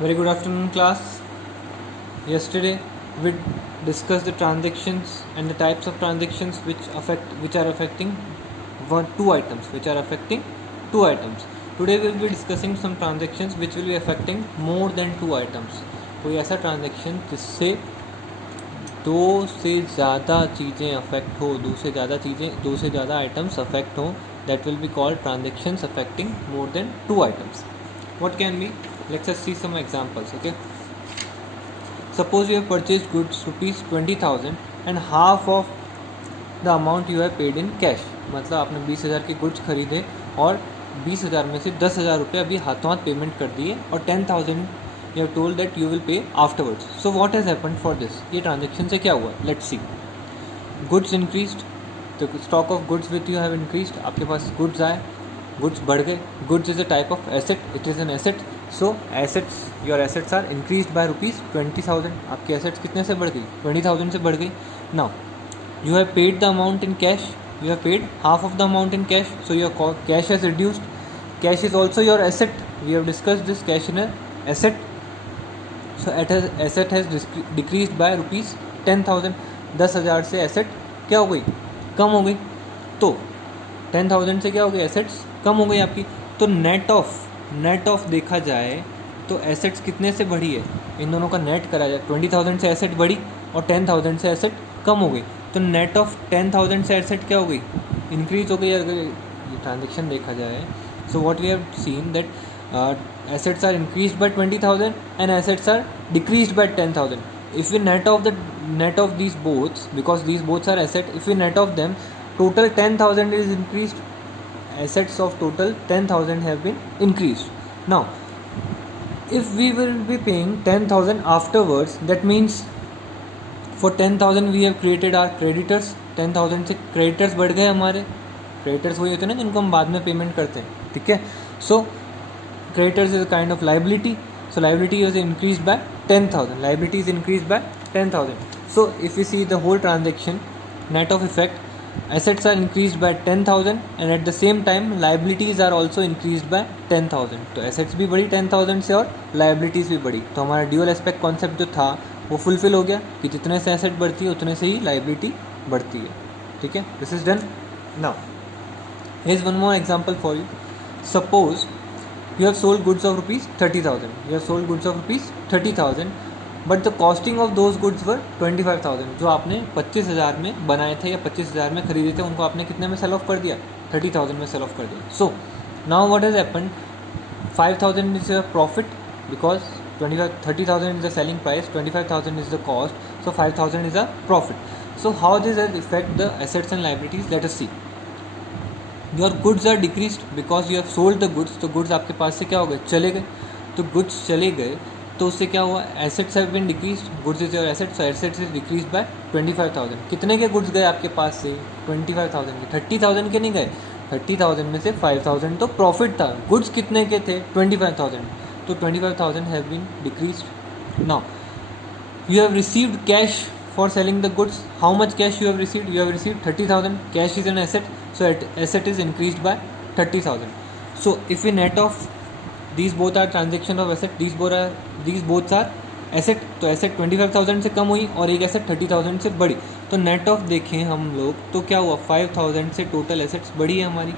Very good afternoon, class. Yesterday we discussed the transactions and the types of transactions which are affecting two items. Today we will be discussing some transactions which will be affecting more than two items. कोई ऐसा ट्रांजेक्शन जिससे दो से ज़्यादा चीज़ें अफेक्ट हो, दो से ज़्यादा आइटम्स अफेक्ट हो, that will be called transactions affecting more than two items. What can be? Let's just see some examples. Okay, suppose you have purchased goods rupees 20,000 and half of the amount you have paid in cash. मतलब आपने 20,000 के गुड्स खरीदे और 20,000 में से 10,000 रुपये अभी हाथों हाथ पेमेंट कर दिए और 10,000 you have told that you will pay afterwards. So what has happened for this? ये ट्रांजेक्शन से क्या हुआ? Let's see. Goods increased. The stock of goods with you have increased. आपके पास goods आए, goods बढ़ गए. Goods is a type of asset. It is an asset. So assets, your assets are increased by rupees 20,000. आपकी assets कितने से बढ़ गई? 20,000 से बढ़ गई. Now you have paid the amount in cash. You have paid half of the amount in cash. So your cash has reduced. Cash is also your asset. We have discussed this. Cash in an asset. So asset has decreased by rupees 10,000. 10,000 से asset क्या हो गई? कम हो गई. तो 10,000 से क्या हो गई? एसेट्स कम हो गई आपकी. तो नेट ऑफ देखा जाए तो एसेट्स कितने से बढ़ी है? इन दोनों का नेट करा जाए 20,000 से एसेट बढ़ी और 10,000 से एसेट कम हो गई. तो नेट ऑफ 10,000 से एसेट क्या हो गई? इंक्रीज हो गई. अगर ये ट्रांजेक्शन देखा जाए, so what we have seen that assets are increased by 20,000 and assets are decreased by 10,000. If we net of these both, because these both are asset, if we net of them, total 10,000 is increased. Assets of total 10,000 have been increased. Now if we will be paying 10,000 afterwards, that means for 10,000 we have created our creditors. 10,000 से creditors बढ़ गए हमारे. creditors वही होते हैं ना जिनको हम बाद में पेमेंट करते हैं. ठीक है. So creditors is a kind of liability. So liability is increased by 10,000. Liability is increased by 10,000. So if we see the whole transaction, net of effect, assets are increased by 10,000 and at the same time liabilities are also increased by 10,000. तो assets भी बढ़ी 10,000 से और liabilities भी बढ़ी. तो हमारा dual aspect concept जो था वो फुलफिल हो गया कि जितने से एसेट बढ़ती है उतने से ही लाइबिलिटी बढ़ती है. ठीक है. This is done. Now here is one more example for you. Suppose you have sold goods of rupees 30,000. But the costing of those goods were 25,000. जो आपने 25,000 में बनाए थे या 25,000 में खरीदे थे उनको आपने कितने में सेल ऑफ कर दिया? 30,000 में सेल ऑफ कर दिया. So now what has happened? 5,000 is a profit because 30,000 is the selling price, 25,000 is the cost, so 5,000 is a profit. So how this has affect the assets and liabilities? Let us see. Your goods are decrease because you have sold the goods. तो goods आपके पास से क्या हो गए? चले गए. तो गुड्स चले गए तो उससे क्या हुआ? Assets have been decrease. Goods is your assets. Assets is decrease by 25,000. कितने के गुड्स गए आपके पास से? 25,000 के. 30,000 के नहीं गए. 30,000 में से 5,000 तो प्रॉफिट था. गुड्स कितने के थे? 25,000. तो 25,000 have been decrease. Now you have received cash for selling the goods. How much cash you have received? You have received 30,000. Cash is an asset, so asset is increased by 30,000. So if we net off these both are transaction of asset, these both are asset. तो asset 25,000 से कम हुई और एक asset 30,000 से बढ़ी. तो net off देखें हम लोग तो क्या हुआ? 5,000 से total assets बढ़ी है हमारी.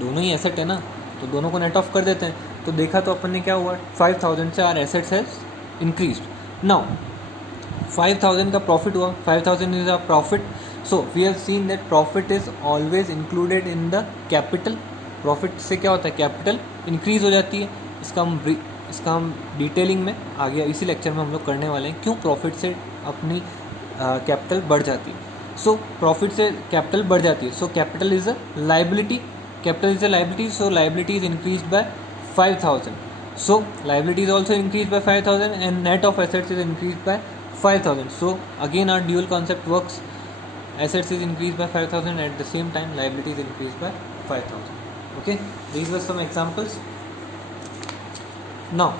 दोनों ही asset है ना, तो दोनों को net off कर देते हैं. तो देखा तो अपन ने क्या हुआ? 5,000 से our assets has increased. Now 5,000 का प्रॉफिट हुआ. 5,000 is a profit. So we have seen that profit is always included in the capital. Profit से क्या होता है? कैपिटल इंक्रीज हो जाती है. इसका हम डिटेलिंग में आगे इसी लेक्चर में हम लोग करने वाले हैं क्यों प्रॉफिट से अपनी कैपिटल बढ़ जाती है. सो प्रॉफिट से कैपिटल बढ़ जाती है. So capital is a liability. So liability is increase bye 5,000. So liability is also increased by 5,000 and net of assets is increased by 5,000. So again our dual concept works. Assets is increased by 5,000 at the same time liability is increased by 5,000. Okay, these were some examples. Now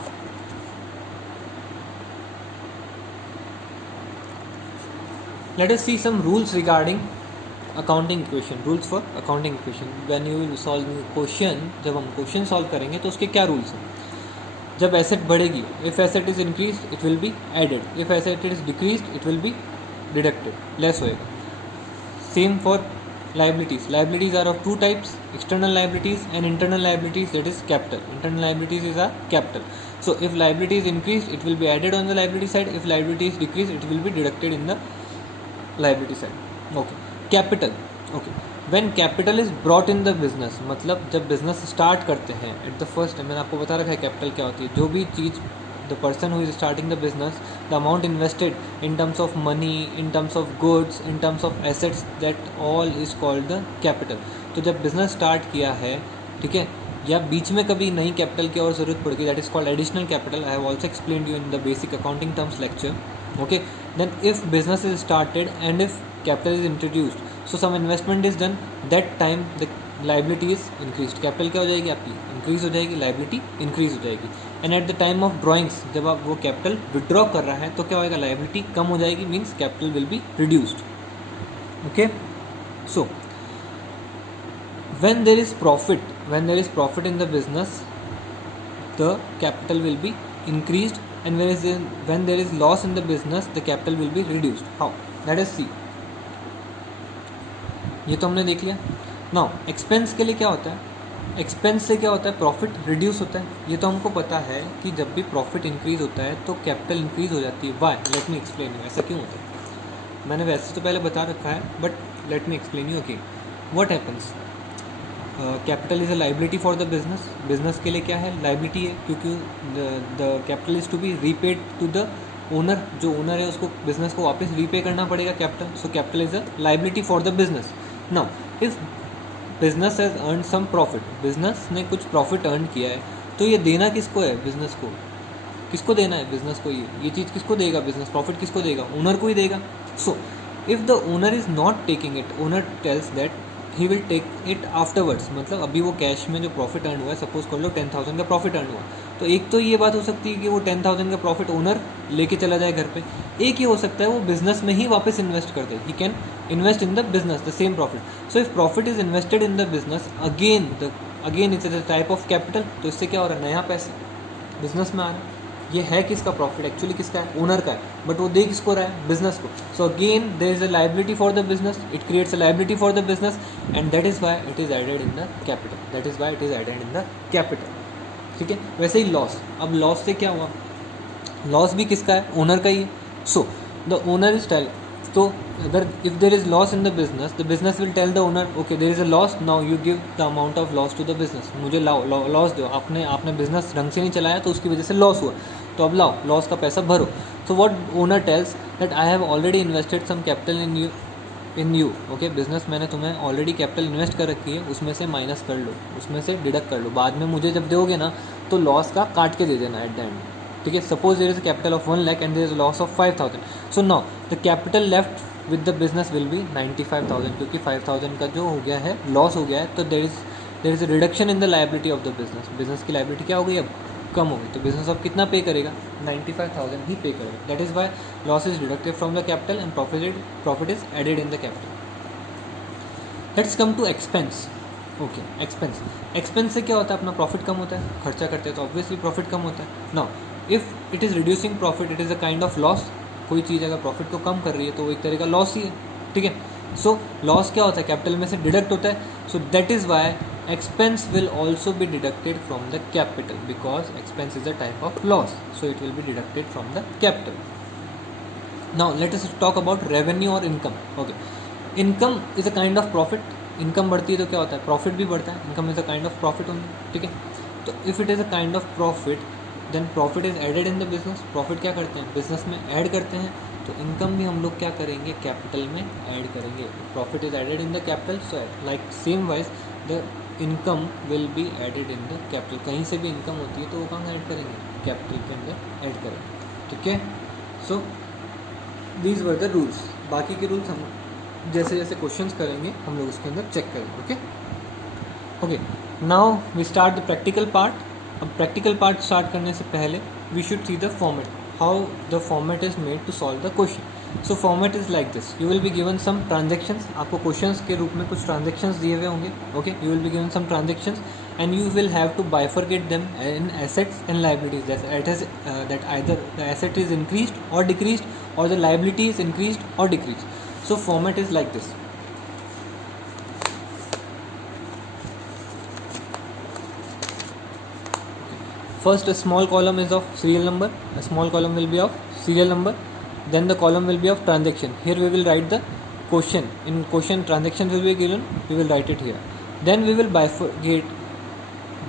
let us see some rules regarding accounting equation. Rules for accounting equation. When you will solve a question, जब हम question solve करेंगे तो उसके क्या रूल्स हैं? जब asset बढ़ेगी, if asset is increase it will be added, if asset is decrease it will be deducted, less होएगा. Same for liabilities. Liabilities are of two types: external liabilities and internal liabilities, that is capital. Internal liabilities is a capital. So if liability is increased it will be added on the liability side, if liability is decreased it will be deducted in the liability side. Okay. Capital. Okay. When capital is brought in the business, मतलब जब business start करते हैं at the first, मैंने आपको बता रखा है capital क्या होती है. जो भी चीज़ the person who is starting the business, the amount invested in terms of money, in terms of goods, in terms of assets, that all is called the capital. तो जब business start किया है, ठीक है, या बीच में कभी नई कैपिटल की और ज़रूरत पड़ गई, that is called additional capital. I have also explained you in the basic accounting terms lecture. Okay, then if business is started and if capital is introduced, so some investment is done, that time the liability is increased. Capital क्या हो जाएगी आपकी, इंक्रीज हो जाएगी, liability increase हो जाएगी. And at the time of drawings, जब आप वो कैपिटल विड्रॉ कर रहा है तो क्या होएगा, लाइबिलिटी कम हो जाएगी, means capital will be reduced. Okay, so when there is profit in the business, the capital will be increased, and when there is loss in the business, the capital will be reduced. How? Let us see. ये तो हमने देख लिया. Now expense के लिए क्या होता है, एक्सपेंस से क्या होता है, प्रॉफिट रिड्यूस होता है. ये तो हमको पता है कि जब भी प्रॉफिट इंक्रीज होता है तो कैपिटल इंक्रीज हो जाती है. Why? Let me explain you. ऐसा क्यों होता है, मैंने वैसे तो पहले बता रखा है, but let me explain you. Okay, what happens, capital is a liability for the business. Business के लिए क्या है, लाइबिलिटी है, क्योंकि the capital is to be repaid to the owner. जो ओनर है उसको बिजनेस को वापस रीपे करना पड़ेगा capital. So capital is a liability for the business. Now if business has earn some profit, business ने कुछ प्रॉफिट अर्न किया है, तो ये देना किसको है, बिजनेस को. किसको देना है, बिजनेस को. ये चीज़ किसको देगा, बिजनेस प्रॉफिट किसको देगा, ओनर को ही देगा. So if the owner is not taking it, owner tells that he will take it afterwards. मतलब अभी वो कैश में जो प्रॉफिट अर्न हुआ है, सपोज कर लो 10,000 का प्रॉफिट अर्न हुआ, तो एक तो ये बात हो सकती है कि वो 10,000 का प्रॉफिट ओनर लेके चला जाए घर पे. एक ये हो सकता है वो बिजनेस में ही वापस इन्वेस्ट कर दे. He can invest in the business the same profit. So if profit is invested in the business, again it's a type of capital. तो इससे क्या हो रहा है, नया पैसा बिजनेस में आ रहा है. ये है किसका प्रॉफिट, एक्चुअली किसका है, ओनर का है, बट वो दे किसको रहा है, बिजनेस को. So again there is a liability for the business, it creates a liability for the business, and that is why it is added in the capital. That is why it is added in the capital. ठीक है. वैसे ही लॉस, अब लॉस से क्या हुआ, लॉस भी किसका है, ओनर का ही है. So the owner is tell, तो अगर if there is loss in the business will tell the owner, okay there is a loss, now you give the amount of loss to the business. मुझे loss दो, आपने बिजनेस ढंग से नहीं चलाया तो उसकी वजह से लॉस हुआ, तो अब लाओ लॉस का पैसा भरो. So what owner tells that I have already invested some capital in you. Okay, business मैंने तुम्हें ऑलरेडी कैपिटल इन्वेस्ट कर रखी है, उसमें से माइनस कर लो, उसमें से डिडक्ट कर लो, बाद में मुझे जब दोगे ना तो लॉस का काट के दे देना एट द एंड. ठीक है. Suppose there is a capital of 1 lakh and there is a loss of 5,000. So now the capital left with the business will be 95,000, क्योंकि 5,000 का जो हो गया है, लॉस हो गया है, तो there is a reduction in the liability of the business. Business की लाइबिलिटी क्या हो गई, अब कम हो गई, तो बिजनेस अब कितना पे करेगा, 95,000 ही पे करेगा. That is why loss is deducted from the capital and profit is added in the capital. Let's come to expense. Okay, expense से क्या होता है, अपना प्रॉफिट कम होता है, खर्चा करते हैं तो ऑब्वियसली प्रॉफिट कम होता है. Now if it is reducing profit, it is a kind of loss. कोई चीज़ अगर प्रॉफिट को कम कर रही है तो वो एक तरह का लॉस ही है. ठीक है. सो लॉस क्या होता है, कैपिटल में से डिडक्ट होता है. So that is why expense will also be deducted from the capital, because expense is a type of loss, so it will be deducted from the capital. Now let us talk about revenue or income. Okay, income is a kind of profit. income बढ़ती है तो क्या होता है, प्रॉफिट भी बढ़ता है. income is a kind of profit only. ठीक है. तो if it is a kind of profit, then profit is added in the business. Profit क्या करते हैं, बिजनेस में ऐड करते हैं, तो इनकम भी हम लोग क्या करेंगे, कैपिटल में ऐड करेंगे. Profit is added in the capital, so like same wise the income will be added in the capital. कहीं से भी इनकम होती है तो वो कहाँ ऐड करेंगे, कैपिटल के अंदर ऐड करेंगे. ठीक है. So these were the rules. बाकी के रूल्स हम जैसे जैसे क्वेश्चंस करेंगे हम लोग उसके अंदर चेक करेंगे. Okay, now we start the practical part. अब प्रैक्टिकल पार्ट स्टार्ट करने से पहले we should see the format, how the format is made to solve the question. So format is like this. You will be given some transactions. आपको questions के रूप में कुछ transactions दिए हुए होंगे. Okay, you will be given some transactions and you will have to bifurcate them in assets and liabilities. That either the asset is increased or decreased, or the liability is increased or decreased. So format is like this. First, a small column is of serial number, a small column will be of serial number, then the column will be of transaction. Here we will write the quotient. In quotient, transaction will be given, we will write it here. Then we will bifurcate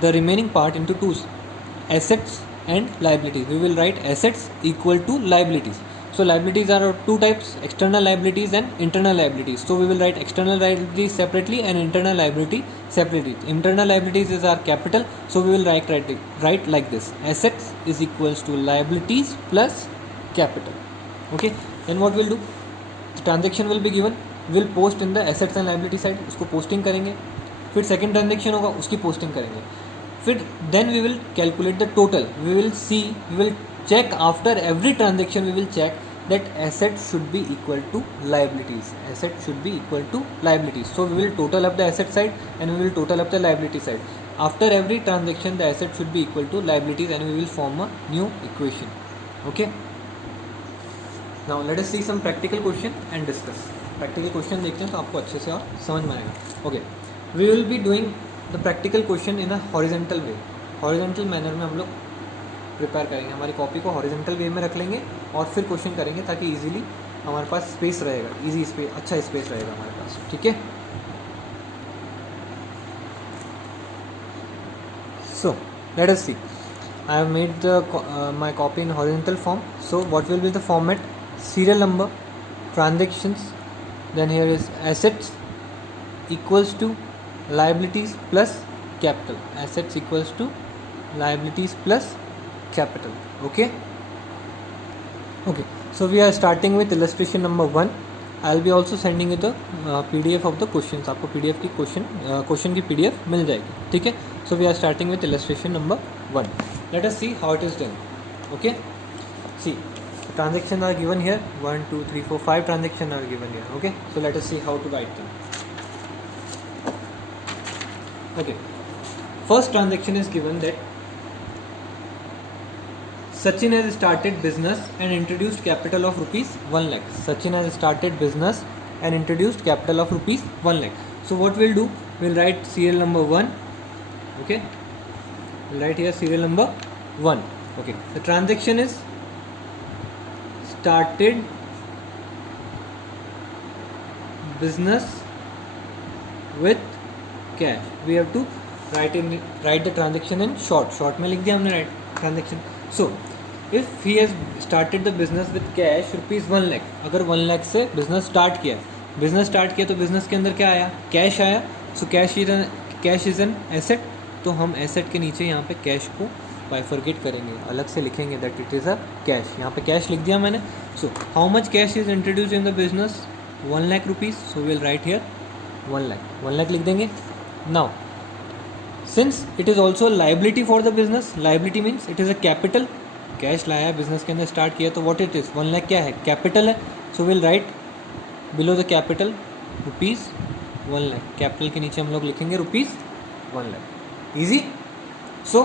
the remaining part into two, assets and liabilities. We will write assets equal to liabilities. So liabilities are of two types, external liabilities and internal liabilities. So we will write external liabilities separately and internal liability separately. Internal liabilities is our capital, so we will write like this: assets is equals to liabilities plus capital. Okay, then what we'll do, the transaction will be given, we'll post in the assets and liability side, उसको posting करेंगे. फिर second transaction होगा, उसकी posting करेंगे. फिर then we will calculate the total. We will check after every transaction. We will check that assets should be equal to liabilities. Assets should be equal to liabilities. So we will total up the asset side and we will total up the liability side. After every transaction, the asset should be equal to liabilities, and we will form a new equation. Okay. Now let us see some practical question and discuss. Practical question देखते हैं तो आपको अच्छे से और समझ में आएगा. Okay. We will be doing the practical question in a horizontal way. Horizontal manner में हम लोग प्रिपेयर करेंगे. हमारी कॉपी को हॉरिजॉन्टल वे में रख लेंगे और फिर क्वेश्चन करेंगे, ताकि इजीली हमारे पास स्पेस रहेगा, इजी स्पेस, अच्छा स्पेस रहेगा हमारे पास. ठीक है. So let us see. I have made my copy in horizontal form. So what will be the format? Serial number, transactions, then here is assets equals to liabilities plus capital. Assets equals to liabilities plus capital. Okay. So we are starting with illustration number 1. I'll be also sending you the PDF of the questions. आपको PDF की question की PDF मिल जाएगी. ठीक है. So we are starting with illustration number 1. Let us see how it is done. Okay. See, transactions are given here. 1, 2, 3, 4, 5 transactions are given here. Okay. So let us see how to write them. Okay. First transaction is given that Sachin has started business and introduced capital of rupees 1 lakh. Sachin has started business and introduced capital of rupees 1 lakh. So what we'll do, we'll write serial number 1. Okay. We'll write here serial number 1. Okay. The transaction is started business with cash. We have to write the transaction in short. Short में लिख दिया हमने write transaction. So if he has started the business with cash rupees 1 lakh, अगर 1 lakh से business start किया तो business के अंदर क्या आया? Cash आया. So cash is an asset. तो हम asset के नीचे यहाँ पे cash को bifurcate करेंगे, अलग से लिखेंगे that it is a cash. यहाँ पे cash लिख दिया मैंने. So how much cash is introduced in the business? 1 lakh rupees. So we'll write here 1 lakh. 1 lakh लिख देंगे. Now since it is also a liability for the business, liability means it is a capital. Cash लाया बिजनेस के अंदर स्टार्ट किया, तो what it is 1 लाख क्या है? Capital है. So will write below the capital rupees 1 lakh. Capital के नीचे हम लोग लिखेंगे rupees 1 lakh. Easy. So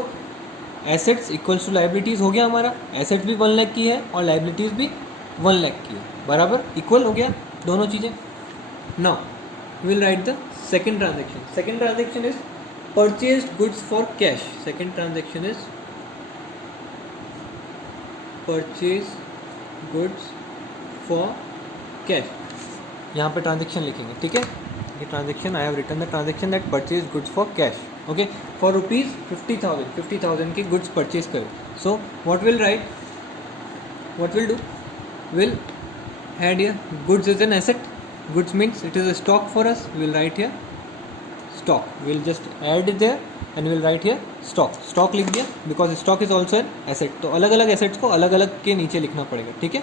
assets equals to liabilities हो गया हमारा. एसेट्स भी 1 लाख की है और लाइबिलिटीज़ भी 1 लाख की है, बराबर इक्वल हो गया दोनों चीज़ें. Now will write the second transaction. Second transaction is purchased goods for cash. Second transaction is purchase goods for cash. यहाँ पे ट्रांजेक्शन लिखेंगे. ठीक है. ये transaction I have written the transaction that purchase goods for cash. Okay. For rupees 50,000 के goods purchase करें. So what will write, what will do, will add here goods is an asset. Goods means it is a stock for us. Will write here stock. Will just add it there and will write here stock. Stock लिख दिया because stock is also an asset. तो अलग अलग एसेट्स को अलग अलग के नीचे लिखना पड़ेगा. ठीक है.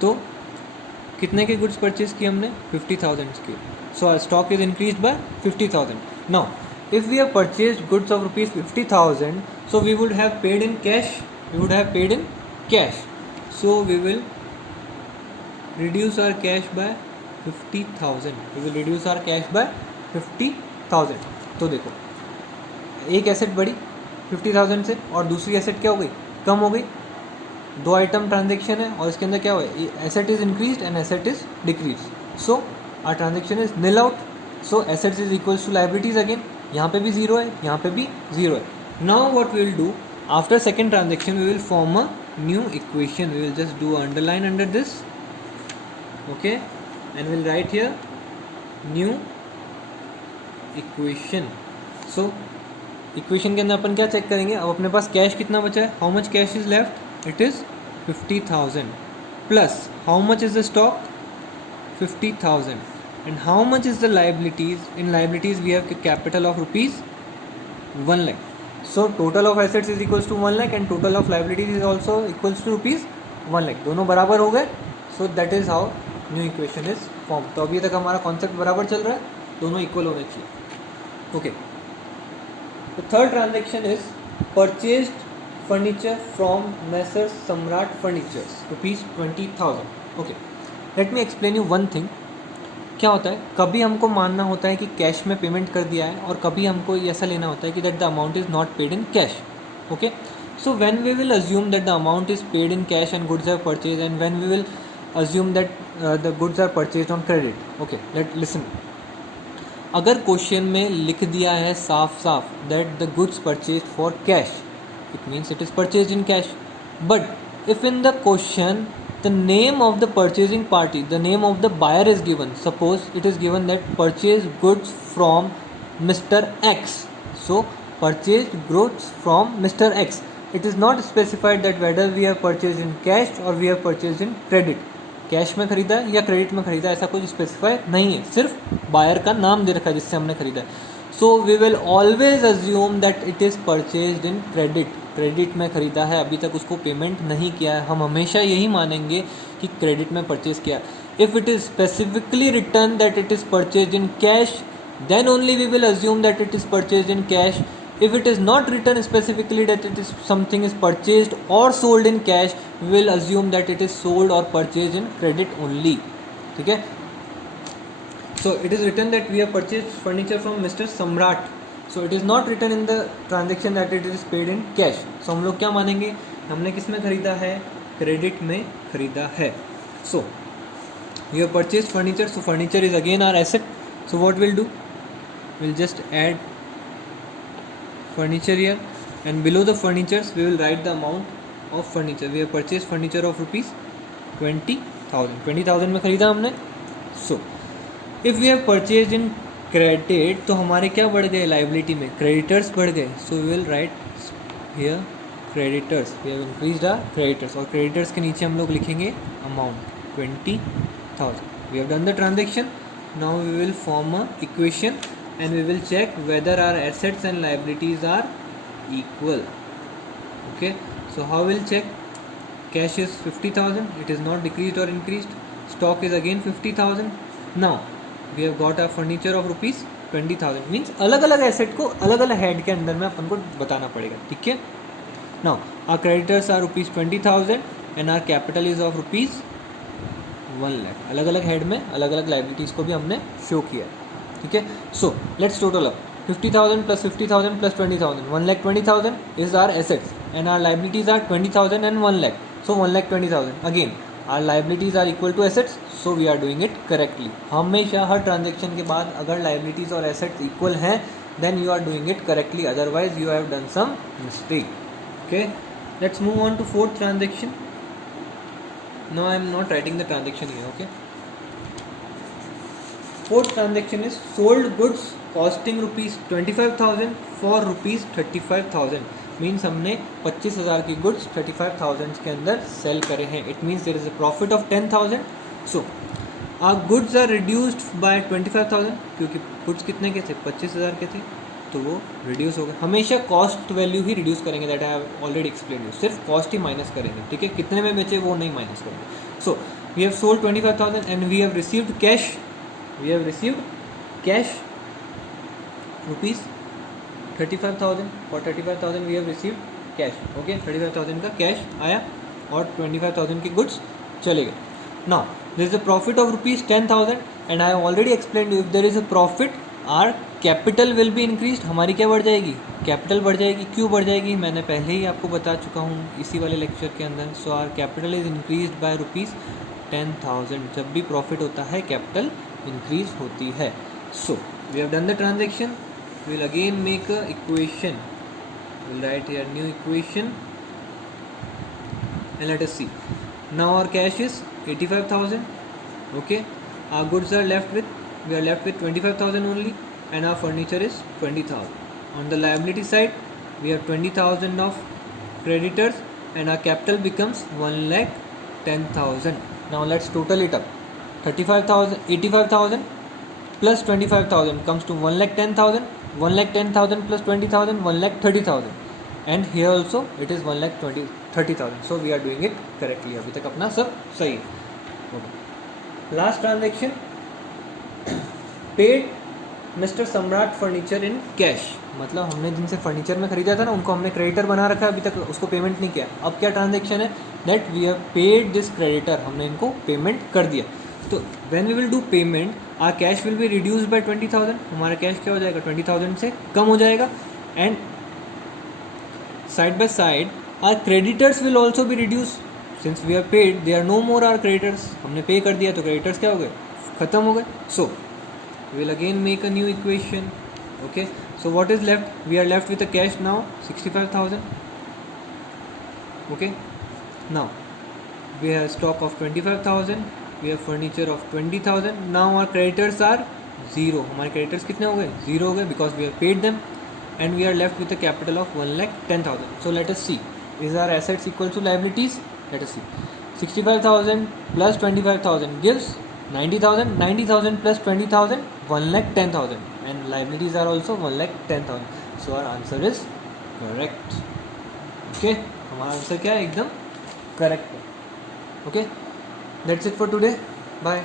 तो कितने के गुड्स परचेज किए हमने? 50,000 के. So stock is increase by 50,000. Now if we have purchased goods of rupees 50,000, so we would have paid in cash. So we will reduce our cash by 50,000. We will reduce our cash by 50,000. तो देखो एक एसेट बढ़ी 50,000 से और दूसरी एसेट क्या हो गई, कम हो गई। दो आइटम ट्रांजेक्शन है और इसके अंदर क्या हुआ, asset is increase and asset is decrease, so our transaction is nil out, so assets is equals to liabilities again, यहाँ पे भी जीरो है, यहाँ पे भी जीरो है। Now what we will do after second transaction, we will form a new equation, we will just do underline under this, okay, and will write here new equation. So equation के अंदर अपन क्या चेक करेंगे, अब अपने पास कैश कितना बचा है, how much cash is left, it is 50,000 plus how much is the stock 50,000 and how much is the liabilities, in liabilities we have capital of rupees 1 lakh, so total of assets is equals to 1 lakh and total of liabilities is also equals to rupees 1 lakh, दोनों बराबर हो गए, so that is how new equation is form. तो अभी तक हमारा कॉन्सेप्ट बराबर चल रहा है, दोनों इक्वल होने चाहिए, okay. The third transaction is purchased furniture from Messrs Samrat Furnitures, rupees 20,000. Okay, let me explain you one thing. क्या होता है, कभी हमको मानना होता है कि कैश में पेमेंट कर दिया है और कभी हमको ऐसा लेना होता है कि that the amount is not paid in cash, okay. So when we will assume that the amount is paid in cash and goods are purchase and when we will assume that the goods are purchase on credit, okay, let listen. अगर question में लिख दिया है साफ साफ that the goods purchase for cash, it means it is purchase in cash, but if in the question the name of the purchasing party, the name of the buyer is given, suppose it is given that purchase goods from mister X, so purchase goods from mister X, it is not specified that whether we have purchase in cash और we have purchase in credit, cash में खरीदा है या क्रेडिट में खरीदा है, ऐसा कुछ स्पेसिफाई नहीं है, सिर्फ बायर का नाम दे रखा है जिससे हमने खरीदा है। So we will always assume that it is purchased in credit, credit में खरीदा है, अभी तक उसको पेमेंट नहीं किया है, हम हमेशा यही मानेंगे कि क्रेडिट में परचेज किया। If it is specifically return that it is purchase in cash, then only we will assume that it is purchased in cash. If it is not written specifically that it is something is purchased or sold in cash, we will assume that it is sold or purchased in credit only. ठीक है, so it is written that we have purchased furniture from Mr. Samrat, so it is not written in the transaction that it is paid in cash. So हम लोग क्या मानेंगे, हमने किस में खरीदा है, क्रेडिट में खरीदा है। So we have purchased furniture, so furniture is again our asset. So what we'll do, we'll just add furniture here and below the furnitures we will write the amount of furniture. We have purchased furniture of rupees 20,000, 20,000 में खरीदा हमने। So if we have purchased in credit, तो हमारे क्या बढ़ गए लाइबिलिटी में, क्रेडिटर्स बढ़ गए, so we will write here creditors, we have increased our creditors, और creditors के नीचे हम लोग लिखेंगे amount 20,000. We have done the transaction. Now we will form a equation and we will check whether our assets and liabilities are equal. Okay, so how we'll check, cash is 50,000, it is not decreased or increased, stock is again 50,000. now we have got our furniture of rupees 20,000, means अलग अलग एसेट को अलग अलग हेड के अंदर में अपन को बताना पड़ेगा, ठीक है। now our creditors are rupees 20,000 and our capital is of rupees 1 लाख, अलग अलग हेड में अलग अलग लाइबिलिटीज़ को भी हमने शो किया, ठीक है। सो लेट्स टोटल अप 50,000 प्लस 50,000 प्लस 20,000, 1,20,000 is our assets and our liabilities are 20,000 and 1 lakh, so 1,20,000 again our liabilities are equal to assets, so we are doing it correctly. हमेशा हर ट्रांजेक्शन के बाद अगर लाइबिलिटीज और एसेट्स इक्वल हैं then you are doing it correctly, otherwise you have done some mistake, okay. Let's move on to fourth transaction. Now I am not writing the transaction here, okay. Fourth transaction is sold goods costing rupees 25,000 for rupees 35,000. Means हमने 25,000 की goods 35,000 के अंदर sell करे हैं. It means there is a profit of 10,000. So our goods are reduced by 25,000 क्योंकि goods कितने के थे, 25,000 के थे, तो वो रिड्यूस होगा। हमेशा कॉस्ट वैल्यू ही रिड्यूस करेंगे, that I have already explain you, सिर्फ कॉस्ट ही माइनस करेंगे, ठीक है, कितने में बेचे वो नहीं माइनस करेंगे। So we have sold 25,000 and we have received cash, we have received cash rupees 35,000, और 35,000 we have received cash, okay. 35,000 का कैश आया और 25,000 की गुड्स चले गए। Now there is a profit of rupees 10,000 and I have already explain you, if there is a profit our capital will be increase, हमारी क्या बढ़ जाएगी, कैपिटल बढ़ जाएगी। क्यों बढ़ जाएगी, मैंने पहले ही आपको बता चुका हूँ इसी वाले लेक्चर के अंदर। So our capital is increase by ₹10,000। जब भी प्रॉफिट होता है कैपिटल इंक्रीज होती है। So we have done the transaction, will again make a equation, will write here new equation and let us see. Now our cash is 85,000. Okay, our goods are left with, we are left with 25,000 only, and our furniture is 20,000. On the liability side we have 20,000 of creditors and our capital becomes 1,10,000. Now let's total it up. 85,000 plus 25,000 comes to 1,10,000. 1,10,000 plus 20,000, 1,30,000. And here also it is 1,30,000. So we are doing it correctly. अभी तक अपना सब सही है। Last transaction, paid mister सम्राट furniture in cash, मतलब हमने जिनसे फर्नीचर में खरीदा था ना उनको हमने क्रेडिटर बना रखा है, अभी तक उसको पेमेंट नहीं किया। अब क्या ट्रांजेक्शन है, that we have paid this creditor, हमने इनको पेमेंट कर दिया। तो when we will do payment our cash will be reduce by 20,000, हमारा कैश क्या हो जाएगा, 20,000 से कम हो जाएगा। And side by side our creditors will also be reduced, since we have paid they are no more our creditors, हमने पे कर दिया तो creditors क्या हो गए, खत्म हो गए। So we will again make a new equation. Okay, so what is left, we are left with a cash now 65,000. Okay, now we have stock of 25,000, we have furniture of 20,000. now our creditors are 0, हमारे creditors कितने हो गए, 0 हो गए, because we have paid them. And we are left with a capital of 1,10,000. So let us see, is our assets equal to liabilities? Let us see. 65,000 plus 25,000 gives 90,000. 90,000 plus 20,000, 1,10,000. And liabilities are also 1,10,000. So our answer is correct. Okay, हमारा आंसर क्या है, एकदम करेक्ट है। Okay, that's it for today. Bye.